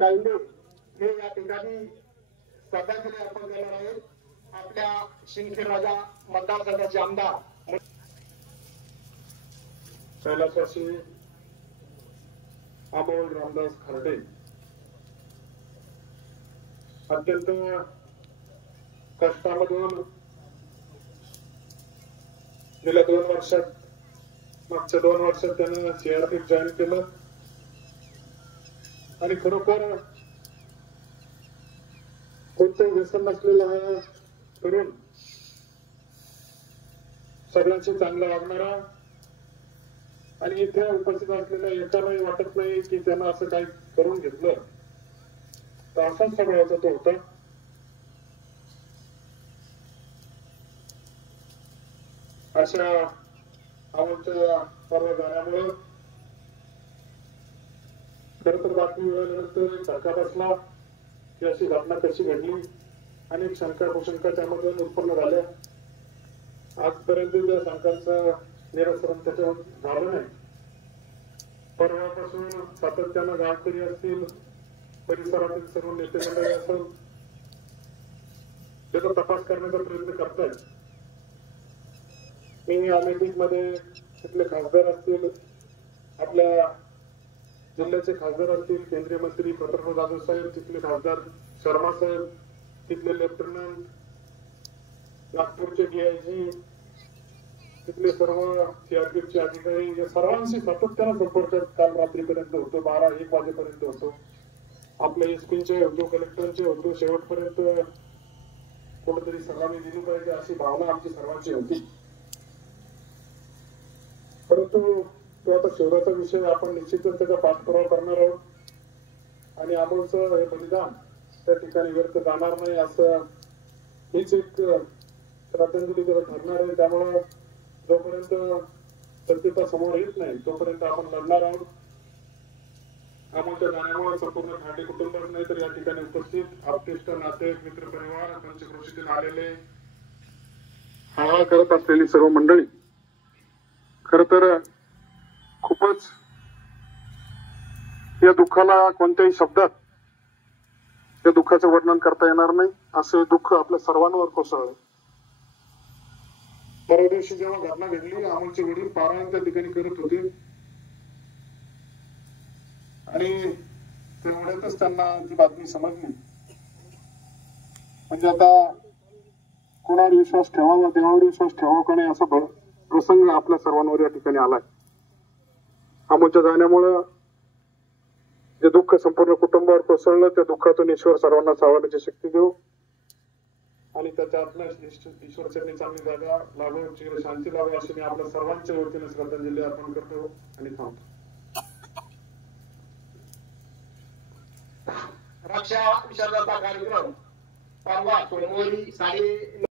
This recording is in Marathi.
कायंदे हे या ठिकाणी श्रद्धांजली अर्पण करणार आहेत. आपल्या शिंदखेड राजा मतदारसंघाचे आमदार कैलासवासी अमोल रामदास खर्डे अत्यंत कष्टामधून गेल्या 2 वर्षात मागच्या 2 वर्षात त्यानं सीआरपीएफ जॉईन केलं आणि खरोखर कोणतंही व्यसन नसलेलं तरुण सगळ्यांशी चांगला वागणारा आणि इथे उपस्थित असलेल्या एकालाही वाटत नाही की त्यांना असं काही करून घेतलं तर असाच स्वभावाचा तो होता. अशा आमच्या परवा जाण्यामुळे खरं तर बातमी मिळाल्यानंतर धक्का बसला की अशी घटना कशी घडली. अनेक शंका कुशंका त्यामध्ये उत्पन्न झाल्या. आजपर्यंत त्या शंकांचं निराकरण त्याच्यावर झालं नाही. परवापासून सातत्यानं गावकरी असतील परिसरातील सर्व नेते मंडळी असेल त्याचा तपास करण्याचा प्रयत्न करतायत. मी या मीटिंग मध्ये तिथले खासदार असतील आपल्या जिल्ह्याचे खासदार असतील केंद्रीय मंत्री प्रतापराव जाधव साहेब तिथले खासदार शर्मा साहेब तिथले लेफ्टनंट नागपूरचे डीआयजी तिथले सर्व सीआरपीएफचे अधिकारी या सर्वांशी सातत्यानं संपर्कात काल रात्रीपर्यंत होतो. 12-1 वाजेपर्यंत होतो. आपल्या एसपीचे होतो कलेक्टरचे होतो. शेवटपर्यंत कुठेतरी सलामी दिली पाहिजे अशी भावना आमची सर्वांची होती. परंतु तो आता शेवटचा विषय आपण निश्चितच त्याचा पाठपुरावा करणार आहोत आणि अमोलचं हे बलिदान त्या ठिकाणी व्यर्थ जाणार नाही असं हीच एक श्रद्धांजली ठरणार आहे. त्यामुळे जोपर्यंत सत्यता समोर येत नाही तोपर्यंत आपण लढणार आहोत. अमोलच्या जाण्यामुळे संपूर्ण खांडे कुटुंबच नाही तर या ठिकाणी उपस्थित आप्तेष्ट नातेवाईक मित्रपरिवार पंचक्रोशीतून आलेले हवा करत असलेली सर्व मंडळी खर तर खूपच या दुःखाला कोणत्याही शब्दात या दुःखाचं वर्णन करता येणार नाही असं दुःख आपल्या सर्वांवर कोसळलं. परवा दिवशी जेव्हा घटना घडली अमोलचे वडील पारायण त्या ठिकाणी करत होते आणि तेवढ्यातच त्यांना ती बातमी समजली. म्हणजे आता कोणावर विश्वास ठेवावा देवावर विश्वास ठेवावा का नाही असा प्रसंग आपल्या सर्वांवर या ठिकाणी आलाय. अमोलच्या जाण्यामुळं जे दुःख संपूर्ण कुटुंबावर कोसळलं त्या दुःखातून ईश्वर सर्वांना सावरण्याची शक्ती देऊ आणि त्याच्या आत्म्यास ईश्वर चरणी चांगली जागा लाभो चिर शांती लाभो अशी मी आपल्या सर्वांच्या वतीने श्रद्धांजली अर्पण करतो आणि थांबतो. रक्षा विसर्जनाचा कार्यक्रम परवा सोमवारी 9:30